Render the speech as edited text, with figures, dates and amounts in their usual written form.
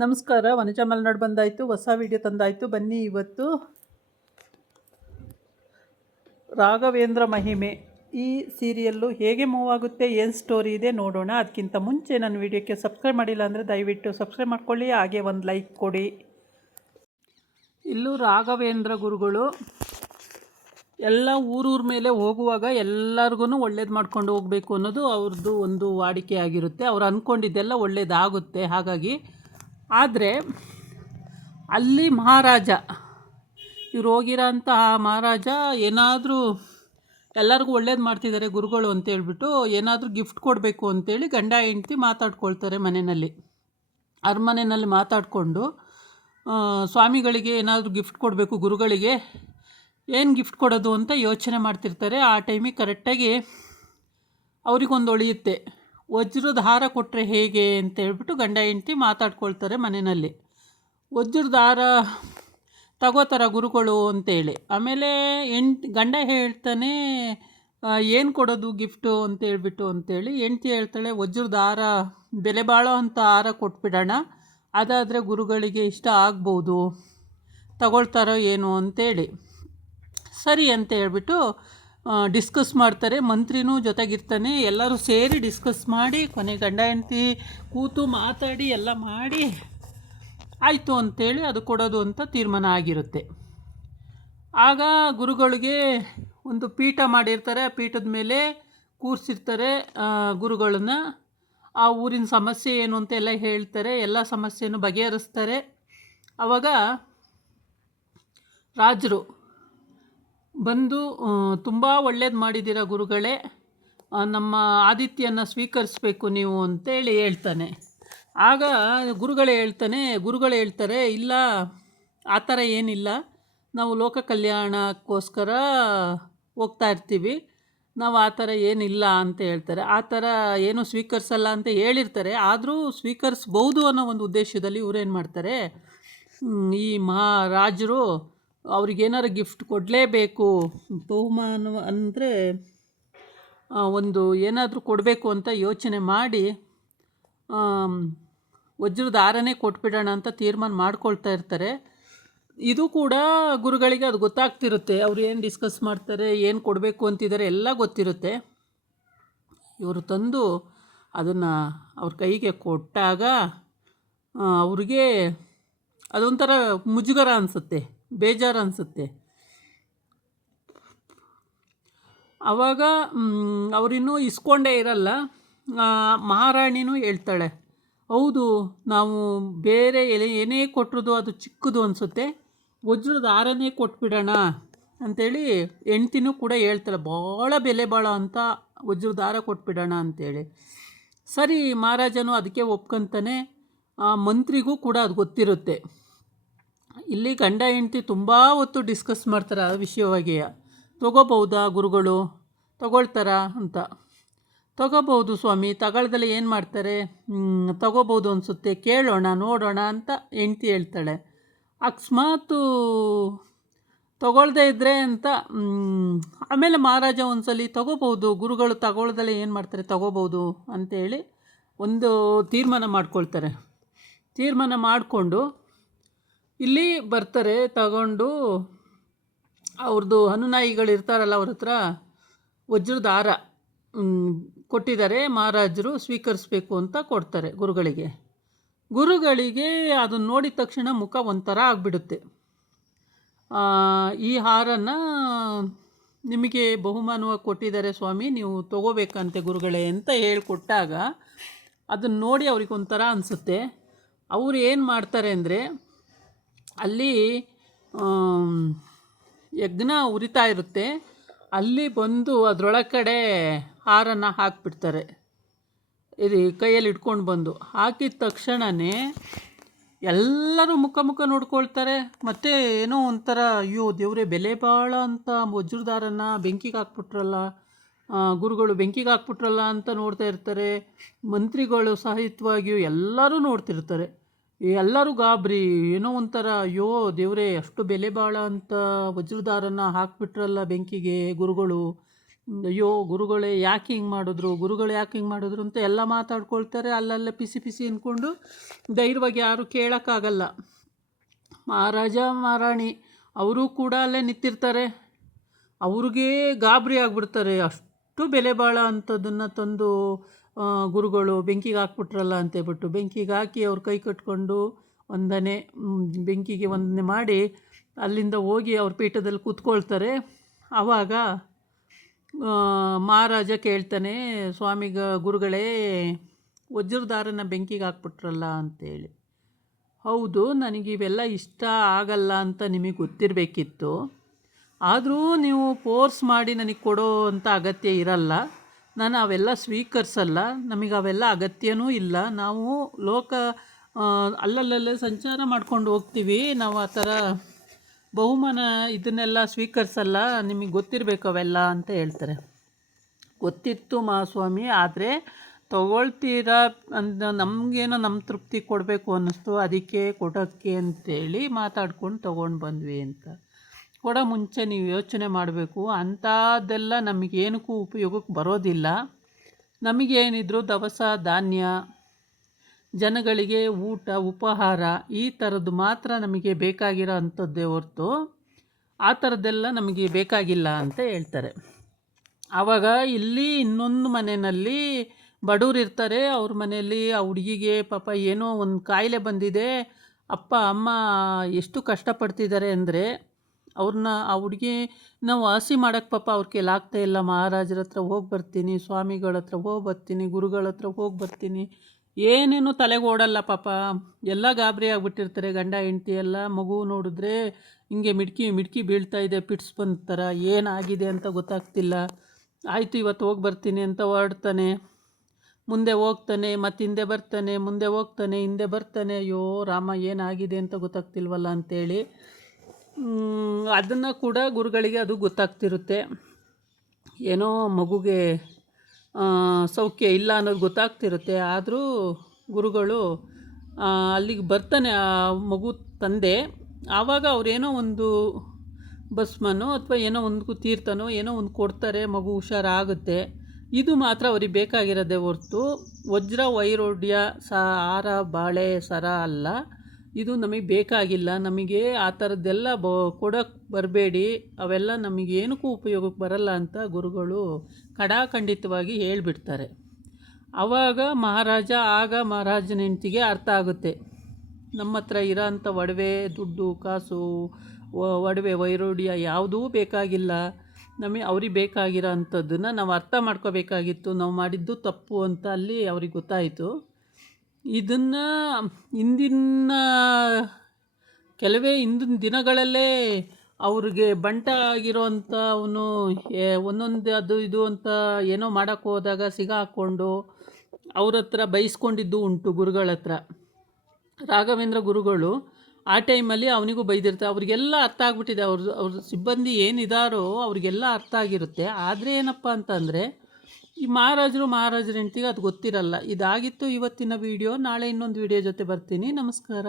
ನಮಸ್ಕಾರ. ವನಜಾ ಮಲೆನಾಡು ಬಂದಾಯಿತು, ಹೊಸ ವಿಡಿಯೋ ತಂದಾಯಿತು. ಬನ್ನಿ, ಇವತ್ತು ರಾಘವೇಂದ್ರ ಮಹಿಮೆ ಈ ಸೀರಿಯಲ್ಲು ಹೇಗೆ ಮೂವ್ ಆಗುತ್ತೆ, ಏನು ಸ್ಟೋರಿ ಇದೆ ನೋಡೋಣ. ಅದಕ್ಕಿಂತ ಮುಂಚೆ ನನ್ನ ವಿಡಿಯೋಕ್ಕೆ ಸಬ್ಸ್ಕ್ರೈಬ್ ಮಾಡಿಲ್ಲ ಅಂದರೆ ದಯವಿಟ್ಟು ಸಬ್ಸ್ಕ್ರೈಬ್ ಮಾಡ್ಕೊಳ್ಳಿ, ಹಾಗೆ ಒಂದು ಲೈಕ್ ಕೊಡಿ. ಇಲ್ಲೂ ರಾಘವೇಂದ್ರ ಗುರುಗಳು ಎಲ್ಲ ಊರೂರ ಮೇಲೆ ಹೋಗುವಾಗ ಎಲ್ಲರಿಗೂ ಒಳ್ಳೇದು ಮಾಡ್ಕೊಂಡು ಹೋಗಬೇಕು ಅನ್ನೋದು ಅವ್ರದ್ದು ಒಂದು ವಾಡಿಕೆ ಆಗಿರುತ್ತೆ. ಅವ್ರು ಅಂದ್ಕೊಂಡಿದ್ದೆಲ್ಲ ಒಳ್ಳೇದಾಗುತ್ತೆ. ಹಾಗಾಗಿ ಆದರೆ ಅಲ್ಲಿ ಮಹಾರಾಜ, ಇವ್ರು ಹೋಗಿರೋಂತಹ ಮಹಾರಾಜ ಏನಾದರೂ ಎಲ್ಲರಿಗೂ ಒಳ್ಳೇದು ಮಾಡ್ತಿದ್ದಾರೆ ಗುರುಗಳು ಅಂತೇಳ್ಬಿಟ್ಟು ಏನಾದರೂ ಗಿಫ್ಟ್ ಕೊಡಬೇಕು ಅಂತೇಳಿ ಗಂಡ ಹೆಂಡ್ತಿ ಮಾತಾಡ್ಕೊಳ್ತಾರೆ ಮನೆಯಲ್ಲಿ. ಅರಮನೆಯಲ್ಲಿ ಮಾತಾಡಿಕೊಂಡು ಸ್ವಾಮಿಗಳಿಗೆ ಏನಾದರೂ ಗಿಫ್ಟ್ ಕೊಡಬೇಕು, ಗುರುಗಳಿಗೆ ಏನು ಗಿಫ್ಟ್ ಕೊಡೋದು ಅಂತ ಯೋಚನೆ ಮಾಡ್ತಿರ್ತಾರೆ. ಆ ಟೈಮಿಗೆ ಕರೆಕ್ಟಾಗಿ ಅವ್ರಿಗೊಂದು ಒಳಿಯುತ್ತೆ. ವಜ್ರದ ಹಾರ ಕೊಟ್ಟರೆ ಹೇಗೆ ಅಂತೇಳ್ಬಿಟ್ಟು ಗಂಡ ಹೆಂಡ್ತಿ ಮಾತಾಡ್ಕೊಳ್ತಾರೆ ಮನೆಯಲ್ಲಿ. ವಜ್ರದ ಹಾರ ತಗೋತಾರ ಗುರುಗಳು ಅಂತೇಳಿ. ಆಮೇಲೆ ಗಂಡ ಹೇಳ್ತಾನೆ ಏನು ಕೊಡೋದು ಗಿಫ್ಟು ಅಂತೇಳಿ. ಹೆಂಡ್ತಿ ಹೇಳ್ತಾಳೆ, ವಜ್ರದ ಹಾರ, ಬೆಲೆ ಬಾಳೋ ಅಂಥ ಹಾರ ಕೊಟ್ಬಿಡೋಣ, ಅದಾದರೆ ಗುರುಗಳಿಗೆ ಇಷ್ಟ ಆಗ್ಬೋದು, ತಗೊಳ್ತಾರೋ ಏನು ಅಂತೇಳಿ. ಸರಿ ಅಂತ ಹೇಳ್ಬಿಟ್ಟು ಡಿಸ್ಕಸ್ ಮಾಡ್ತಾರೆ. ಮಂತ್ರಿನೂ ಜೊತೆಗಿರ್ತಾನೆ. ಎಲ್ಲರೂ ಸೇರಿ ಡಿಸ್ಕಸ್ ಮಾಡಿ ಕೊನೆ ಗಂಡ ಹೆಂಡ್ತಿ ಕೂತು ಮಾತಾಡಿ ಎಲ್ಲ ಮಾಡಿ ಆಯಿತು ಅಂತೇಳಿ ಅದು ಕೊಡೋದು ಅಂತ ತೀರ್ಮಾನ ಆಗಿರುತ್ತೆ. ಆಗ ಗುರುಗಳಿಗೆ ಒಂದು ಪೀಠ ಮಾಡಿರ್ತಾರೆ. ಆ ಪೀಠದ ಮೇಲೆ ಕೂರಿಸಿರ್ತಾರೆ ಗುರುಗಳನ್ನ. ಆ ಊರಿನ ಸಮಸ್ಯೆ ಏನು ಅಂತ ಎಲ್ಲ ಹೇಳ್ತಾರೆ. ಎಲ್ಲ ಸಮಸ್ಯೆನೂ ಬಗೆಹರಿಸ್ತಾರೆ. ಆವಾಗ ರಾಜರು ಬಂದು ತುಂಬ ಒಳ್ಳೇದು ಮಾಡಿದ್ದೀರ ಗುರುಗಳೇ, ನಮ್ಮ ಆದಿತ್ಯನ ಸ್ವೀಕರಿಸಬೇಕು ನೀವು ಅಂತೇಳಿ ಹೇಳ್ತಾನೆ. ಆಗ ಗುರುಗಳು ಹೇಳ್ತಾರೆ, ಇಲ್ಲ, ಆ ಥರ ಏನಿಲ್ಲ, ನಾವು ಲೋಕ ಕಲ್ಯಾಣಕ್ಕೋಸ್ಕರ ಹೋಗ್ತಾ ಇರ್ತೀವಿ, ನಾವು ಆ ಥರ ಏನಿಲ್ಲ ಅಂತ ಹೇಳ್ತಾರೆ. ಆ ಥರ ಏನು ಸ್ವೀಕರಿಸಲ್ಲ ಅಂತ ಹೇಳಿರ್ತಾರೆ. ಆದರೂ ಸ್ವೀಕರಿಸ್ಬೋದು ಅನ್ನೋ ಒಂದು ಉದ್ದೇಶದಲ್ಲಿ ಇವರೇನು ಮಾಡ್ತಾರೆ, ಈ ಮಹಾರಾಜರು ಅವ್ರಿಗೇನಾರು ಗಿಫ್ಟ್ ಕೊಡಲೇಬೇಕು, ಬಹುಮಾನ ಅಂದರೆ ಒಂದು ಏನಾದರೂ ಕೊಡಬೇಕು ಅಂತ ಯೋಚನೆ ಮಾಡಿ ವಜ್ರದ ಹಾರನೇ ಕೊಟ್ಬಿಡೋಣ ಅಂತ ತೀರ್ಮಾನ ಮಾಡ್ಕೊಳ್ತಾ ಇರ್ತಾರೆ. ಇದು ಕೂಡ ಗುರುಗಳಿಗೆ ಅದು ಗೊತ್ತಾಗ್ತಿರುತ್ತೆ. ಅವ್ರು ಏನು ಡಿಸ್ಕಸ್ ಮಾಡ್ತಾರೆ, ಏನು ಕೊಡಬೇಕು ಅಂತಿದ್ದಾರೆ ಎಲ್ಲ ಗೊತ್ತಿರುತ್ತೆ. ಇವರು ತಂದು ಅದನ್ನು ಅವ್ರ ಕೈಗೆ ಕೊಟ್ಟಾಗ ಅವ್ರಿಗೆ ಅದೊಂಥರ ಮುಜುಗರ ಅನಿಸುತ್ತೆ, ಬೇಜಾರು ಅನಿಸುತ್ತೆ. ಆವಾಗ ಅವರಿನ್ನೂ ಇಸ್ಕೊಂಡೇ ಇರಲ್ಲ. ಮಹಾರಾಣಿನೂ ಹೇಳ್ತಾಳೆ, ಹೌದು, ನಾವು ಬೇರೆ ಏನೇ ಕೊಟ್ಟರು ಅದು ಚಿಕ್ಕದು ಅನಿಸುತ್ತೆ, ವಜ್ರದ ಹಾರನೇ ಕೊಟ್ಬಿಡೋಣ ಅಂಥೇಳಿ ಹೆಂಡ್ತಿನೂ ಕೂಡ ಹೇಳ್ತಾಳೆ, ಭಾಳ ಬೆಲೆ ಬಾಳೋ ಅಂತ ವಜ್ರದ ಹಾರ ಕೊಟ್ಬಿಡೋಣ ಅಂಥೇಳಿ. ಸರಿ, ಮಹಾರಾಜನು ಅದಕ್ಕೆ ಒಪ್ಕೊಂತಾನೆ. ಮಂತ್ರಿಗೂ ಕೂಡ ಅದು ಗೊತ್ತಿರುತ್ತೆ. ಇಲ್ಲಿ ಗಂಡ ಹೆಂಡ್ತಿ ತುಂಬ ಹೊತ್ತು ಡಿಸ್ಕಸ್ ಮಾಡ್ತಾರೆ ಆ ವಿಷಯವಾಗಿ. ತೊಗೋಬಹುದಾ ಗುರುಗಳು, ತಗೊಳ್ತಾರಾ ಅಂತ. ತಗೋಬಹುದು ಸ್ವಾಮಿ, ತಗೊಳ್ದಲ್ಲೇ ಏನು ಮಾಡ್ತಾರೆ, ತಗೋಬೋದು ಅನಿಸುತ್ತೆ, ಕೇಳೋಣ ನೋಡೋಣ ಅಂತ ಹೆಂಡ್ತಿ ಹೇಳ್ತಾಳೆ. ಅಕಸ್ಮಾತು ತಗೊಳ್ದೇ ಇದ್ದರೆ ಅಂತ ಆಮೇಲೆ ಮಹಾರಾಜ ಒಂದ್ಸಲಿ ತಗೋಬಹುದು, ಗುರುಗಳು ತಗೊಳ್ದಲ್ಲೇ ಏನು ಮಾಡ್ತಾರೆ, ತಗೋಬಹುದು ಅಂತೇಳಿ ಒಂದು ತೀರ್ಮಾನ ಮಾಡ್ಕೊಳ್ತಾರೆ. ತೀರ್ಮಾನ ಮಾಡಿಕೊಂಡು ಇಲ್ಲಿ ಬರ್ತಾರೆ. ತಗೊಂಡು ಅವ್ರದ್ದು ಅನುನಾಯಿಗಳಿರ್ತಾರಲ್ಲ, ಅವ್ರ ಹತ್ರ ವಜ್ರದ ಹಾರ ಕೊಟ್ಟಿದ್ದಾರೆ ಮಹಾರಾಜರು, ಸ್ವೀಕರಿಸಬೇಕು ಅಂತ ಕೊಡ್ತಾರೆ ಗುರುಗಳಿಗೆ ಅದನ್ನು ನೋಡಿದ ತಕ್ಷಣ ಮುಖ ಒಂಥರ ಆಗಿಬಿಡುತ್ತೆ. ಈ ಹಾರನ ನಿಮಗೆ ಬಹುಮಾನವಾಗಿ ಕೊಟ್ಟಿದ್ದಾರೆ ಸ್ವಾಮಿ, ನೀವು ತಗೋಬೇಕಂತೆ ಗುರುಗಳೇ ಅಂತ ಹೇಳಿಕೊಟ್ಟಾಗ ಅದನ್ನು ನೋಡಿ ಅವ್ರಿಗೊಂಥರ ಅನಿಸುತ್ತೆ. ಅವರು ಏನು ಮಾಡ್ತಾರೆ ಅಂದರೆ, ಅಲ್ಲಿ ಯಜ್ಞ ಉರಿತಾ ಇರುತ್ತೆ, ಅಲ್ಲಿ ಬಂದು ಅದರೊಳಗಡೆ ಹಾರನ್ನು ಹಾಕಿಬಿಡ್ತಾರೆ. ಇದು ಕೈಯಲ್ಲಿ ಇಟ್ಕೊಂಡು ಬಂದು ಹಾಕಿದ ತಕ್ಷಣವೇ ಎಲ್ಲರೂ ಮುಖ ನೋಡ್ಕೊಳ್ತಾರೆ. ಮತ್ತು ಏನೋ ಒಂಥರ, ಅಯ್ಯೋ ದೇವರೇ, ಬೆಲೆ ಬಾಳ ಅಂತ ವಜ್ರದ ಹಾರನ ಬೆಂಕಿಗೆ ಹಾಕ್ಬಿಟ್ರಲ್ಲ, ಗುರುಗಳು ಬೆಂಕಿಗೆ ಹಾಕ್ಬಿಟ್ರಲ್ಲ ಅಂತ ನೋಡ್ತಾ ಇರ್ತಾರೆ. ಮಂತ್ರಿಗಳು ಸಹಿತವಾಗಿಯೂ ಎಲ್ಲರೂ ನೋಡ್ತಿರ್ತಾರೆ. ಎಲ್ಲರೂ ಗಾಬರಿ, ಏನೋ ಒಂಥರ, ಅಯ್ಯೋ ದೇವರೇ, ಅಷ್ಟು ಬೆಲೆ ಬಾಳ ಅಂತ ವಜ್ರದ ಹಾರನ ಹಾಕ್ಬಿಟ್ರಲ್ಲ ಬೆಂಕಿಗೆ ಗುರುಗಳು ಅಯ್ಯೋ ಗುರುಗಳೇ ಯಾಕೆ ಹಿಂಗೆ ಮಾಡಿದ್ರು, ಗುರುಗಳು ಯಾಕೆ ಹಿಂಗೆ ಮಾಡಿದ್ರು ಅಂತ ಎಲ್ಲ ಮಾತಾಡ್ಕೊಳ್ತಾರೆ. ಅಲ್ಲಲ್ಲೇ ಪಿಸಿ ಪಿಸಿ ಅಂದ್ಕೊಂಡು ಧೈರ್ಯವಾಗಿ ಯಾರು ಕೇಳೋಕ್ಕಾಗಲ್ಲ. ಮಹಾರಾಜ ಮಹಾರಾಣಿ ಅವರು ಕೂಡ ಅಲ್ಲೇ ನಿಂತಿರ್ತಾರೆ. ಅವ್ರಿಗೆ ಗಾಬರಿ ಆಗಿಬಿಡ್ತಾರೆ. ಅಷ್ಟು ಬೆಲೆ ಬಾಳೋ ಅಂಥದ್ದನ್ನು ತಂದು ಗುರುಗಳು ಬೆಂಕಿಗೆ ಹಾಕ್ಬಿಟ್ರಲ್ಲ ಅಂತೇಳ್ಬಿಟ್ಟು ಬೆಂಕಿಗೆ ಹಾಕಿ ಅವ್ರ ಕೈ ಕಟ್ಕೊಂಡು ಬೆಂಕಿಗೆ ವಂದನೆ ಮಾಡಿ ಅಲ್ಲಿಂದ ಹೋಗಿ ಅವ್ರ ಪೀಠದಲ್ಲಿ ಕೂತ್ಕೊಳ್ತಾರೆ. ಆವಾಗ ಮಹಾರಾಜ ಕೇಳ್ತಾನೆ, ಗುರುಗಳೇ ವಜ್ರದಾರನ ಬೆಂಕಿಗೆ ಹಾಕ್ಬಿಟ್ರಲ್ಲ ಅಂತೇಳಿ. ಹೌದು, ನನಗೆ ಇವೆಲ್ಲ ಇಷ್ಟ ಆಗಲ್ಲ ಅಂತ ನಿಮಗೆ ಗೊತ್ತಿರಬೇಕಿತ್ತು. ಆದರೂ ನೀವು ಫೋರ್ಸ್ ಮಾಡಿ ನನಗೆ ಕೊಡೋ ಅಂಥ ಅಗತ್ಯ ಇರಲ್ಲ. ನಾನು ಅವೆಲ್ಲ ಸ್ವೀಕರಿಸಲ್ಲ. ನಮಗೆ ಅವೆಲ್ಲ ಅಗತ್ಯನೂ ಇಲ್ಲ. ನಾವು ಅಲ್ಲಲ್ಲೇ ಸಂಚಾರ ಮಾಡ್ಕೊಂಡು ಹೋಗ್ತೀವಿ. ನಾವು ಆ ಥರ ಬಹುಮಾನ ಇದನ್ನೆಲ್ಲ ಸ್ವೀಕರಿಸಲ್ಲ. ನಿಮಗೆ ಗೊತ್ತಿರಬೇಕು ಅವೆಲ್ಲ ಅಂತ ಹೇಳ್ತಾರೆ. ಗೊತ್ತಿತ್ತು ಮಹಾಸ್ವಾಮಿ, ಆದರೆ ತೊಗೊಳ್ತೀರಾ ಅಂತ ನಮಗೇನೋ ನಮ್ಮ ತೃಪ್ತಿ ಕೊಡಬೇಕು ಅನ್ನಿಸ್ತು, ಅದಕ್ಕೆ ಕೊಡೋಕ್ಕೆ ಅಂತೇಳಿ ಮಾತಾಡ್ಕೊಂಡು ತೊಗೊಂಡು ಬಂದ್ವಿ ಅಂತ. ಕೊಡೋ ಮುಂಚೆ ನೀವು ಯೋಚನೆ ಮಾಡಬೇಕು. ಅಂಥದ್ದೆಲ್ಲ ನಮಗೇನಕ್ಕೂ ಉಪಯೋಗಕ್ಕೆ ಬರೋದಿಲ್ಲ. ನಮಗೇನಿದ್ರು ದವಸ ಧಾನ್ಯ, ಜನಗಳಿಗೆ ಊಟ ಉಪಹಾರ ಈ ಥರದ್ದು ಮಾತ್ರ ನಮಗೆ ಬೇಕಾಗಿರೋ ಅಂಥದ್ದೇ ಹೊರತು ಆ ಥರದ್ದೆಲ್ಲ ನಮಗೆ ಬೇಕಾಗಿಲ್ಲ ಅಂತ ಹೇಳ್ತಾರೆ. ಆವಾಗ ಇಲ್ಲಿ ಇನ್ನೊಂದು ಮನೆಯಲ್ಲಿ ಬಡವ್ರು ಇರ್ತಾರೆ. ಅವ್ರ ಮನೆಯಲ್ಲಿ ಆ ಹುಡುಗಿಗೆ ಪಾಪ ಏನೋ ಒಂದು ಕಾಯಿಲೆ ಬಂದಿದೆ. ಅಪ್ಪ ಅಮ್ಮ ಎಷ್ಟು ಕಷ್ಟಪಡ್ತಿದ್ದಾರೆ ಅಂದರೆ ಆ ಹುಡುಗಿನ ವಾಸಿ ಮಾಡೋಕ್ಕೆ ಪಾಪ ಅವ್ರ ಕೈಲಾಗ್ತಾ ಇಲ್ಲ. ಮಹಾರಾಜರ ಹತ್ರ ಹೋಗಿ ಬರ್ತೀನಿ, ಸ್ವಾಮಿಗಳ ಹತ್ರ ಹೋಗಿ ಬರ್ತೀನಿ, ಗುರುಗಳ ಹತ್ರ ಹೋಗಿ ಬರ್ತೀನಿ, ಏನೇನು ತಲೆಗೆ ಓಡಲ್ಲ ಪಾಪ. ಎಲ್ಲ ಗಾಬರಿ ಆಗಿಬಿಟ್ಟಿರ್ತಾರೆ ಗಂಡ ಹೆಂಡತಿ ಎಲ್ಲ. ಮಗು ನೋಡಿದ್ರೆ ಹಿಂಗೆ ಮಿಡ್ಕಿ ಬೀಳ್ತಾ ಇದೆ, ಪಿಟ್ಸ್ ಬಂದ ಥರ, ಏನಾಗಿದೆ ಅಂತ ಗೊತ್ತಾಗ್ತಿಲ್ಲ. ಆಯಿತು ಇವತ್ತು ಹೋಗಿ ಬರ್ತೀನಿ ಅಂತ ಹೊರಡ್ತಾನೆ. ಮುಂದೆ ಹೋಗ್ತಾನೆ, ಮತ್ತು ಹಿಂದೆ ಬರ್ತಾನೆ, ಮುಂದೆ ಹೋಗ್ತಾನೆ, ಹಿಂದೆ ಬರ್ತಾನೆ. ಅಯ್ಯೋ ರಾಮ, ಏನಾಗಿದೆ ಅಂತ ಗೊತ್ತಾಗ್ತಿಲ್ವಲ್ಲ ಅಂಥೇಳಿ ಅದನ್ನು ಕೂಡ ಗುರುಗಳಿಗೆ ಅದು ಗೊತ್ತಾಗ್ತಿರುತ್ತೆ. ಏನೋ ಮಗುಗೆ ಸೌಖ್ಯ ಇಲ್ಲ ಅನ್ನೋದು ಗೊತ್ತಾಗ್ತಿರುತ್ತೆ. ಆದರೂ ಗುರುಗಳು ಅಲ್ಲಿಗೆ ಬರ್ತಾನೆ ಆ ಮಗು ತಂದೆ. ಆವಾಗ ಅವರೇನೋ ಒಂದು ಭಸ್ಮನೋ ಅಥವಾ ಏನೋ ಒಂದು ತೀರ್ಥನೋ ಏನೋ ಒಂದು ಕೊಡ್ತಾರೆ, ಮಗು ಹುಷಾರಾಗುತ್ತೆ. ಇದು ಮಾತ್ರ ಅವ್ರಿಗೆ ಬೇಕಾಗಿರೋದೇ ಹೊರತು ವಜ್ರ ವೈರೋಡ್ಯ ಹಾರ ಬಾಳೆ ಸರ ಅಲ್ಲ. ಇದು ನಮಗೆ ಬೇಕಾಗಿಲ್ಲ. ನಮಗೆ ಆ ಥರದ್ದೆಲ್ಲ ಕೊಡೋಕ್ಕೆ ಬರಬೇಡಿ, ಅವೆಲ್ಲ ನಮಗೇನಕ್ಕೂ ಉಪಯೋಗಕ್ಕೆ ಬರಲ್ಲ ಅಂತ ಗುರುಗಳು ಖಡಾಖಂಡಿತವಾಗಿ ಹೇಳಿಬಿಡ್ತಾರೆ. ಆವಾಗ ಮಹಾರಾಜನ ಹೆಂಡತಿಗೆ ಅರ್ಥ ಆಗುತ್ತೆ, ನಮ್ಮ ಹತ್ರ ಇರೋಂಥ ಒಡವೆ ದುಡ್ಡು ಕಾಸು ಒಡವೆ ವೈರೋಡ್ಯ ಯಾವುದೂ ಬೇಕಾಗಿಲ್ಲ. ಅವ್ರಿಗೆ ಬೇಕಾಗಿರೋ ಅಂಥದ್ದನ್ನು ನಾವು ಅರ್ಥ ಮಾಡ್ಕೋಬೇಕಾಗಿತ್ತು. ನಾವು ಮಾಡಿದ್ದು ತಪ್ಪು ಅಂತ ಅಲ್ಲಿ ಅವ್ರಿಗೆ ಗೊತ್ತಾಯಿತು. ಇದನ್ನು ಹಿಂದಿನ ದಿನಗಳಲ್ಲೇ ಅವ್ರಿಗೆ ಬಂಟ ಆಗಿರೋಂಥ ಅವನು ಒಂದೊಂದು ಅದು ಇದು ಅಂತ ಏನೋ ಮಾಡೋಕ್ಕೆ ಹೋದಾಗ ಸಿಗಾಕ್ಕೊಂಡು ಅವ್ರ ಹತ್ರ ಬೈಸ್ಕೊಂಡಿದ್ದು ಉಂಟು ಗುರುಗಳ ಹತ್ರ. ರಾಘವೇಂದ್ರ ಗುರುಗಳು ಆ ಟೈಮಲ್ಲಿ ಅವನಿಗೂ ಬೈದಿರ್ತಾರೆ. ಅವ್ರಿಗೆಲ್ಲ ಅರ್ಥ ಆಗಿಬಿಟ್ಟಿದೆ. ಅವ್ರ ಸಿಬ್ಬಂದಿ ಏನಿದಾರೋ ಅವ್ರಿಗೆಲ್ಲ ಅರ್ಥ ಆಗಿರುತ್ತೆ. ಆದರೆ ಏನಪ್ಪ ಅಂತಂದರೆ ಈ ಮಹಾರಾಜರ ಹೆಂಡತಿಗೆ ಅದು ಗೊತ್ತಿರಲ್ಲ. ಇದಾಗಿತ್ತು ಇವತ್ತಿನ ವಿಡಿಯೋ. ನಾಳೆ ಇನ್ನೊಂದು ವಿಡಿಯೋ ಜೊತೆ ಬರ್ತೀನಿ. ನಮಸ್ಕಾರ.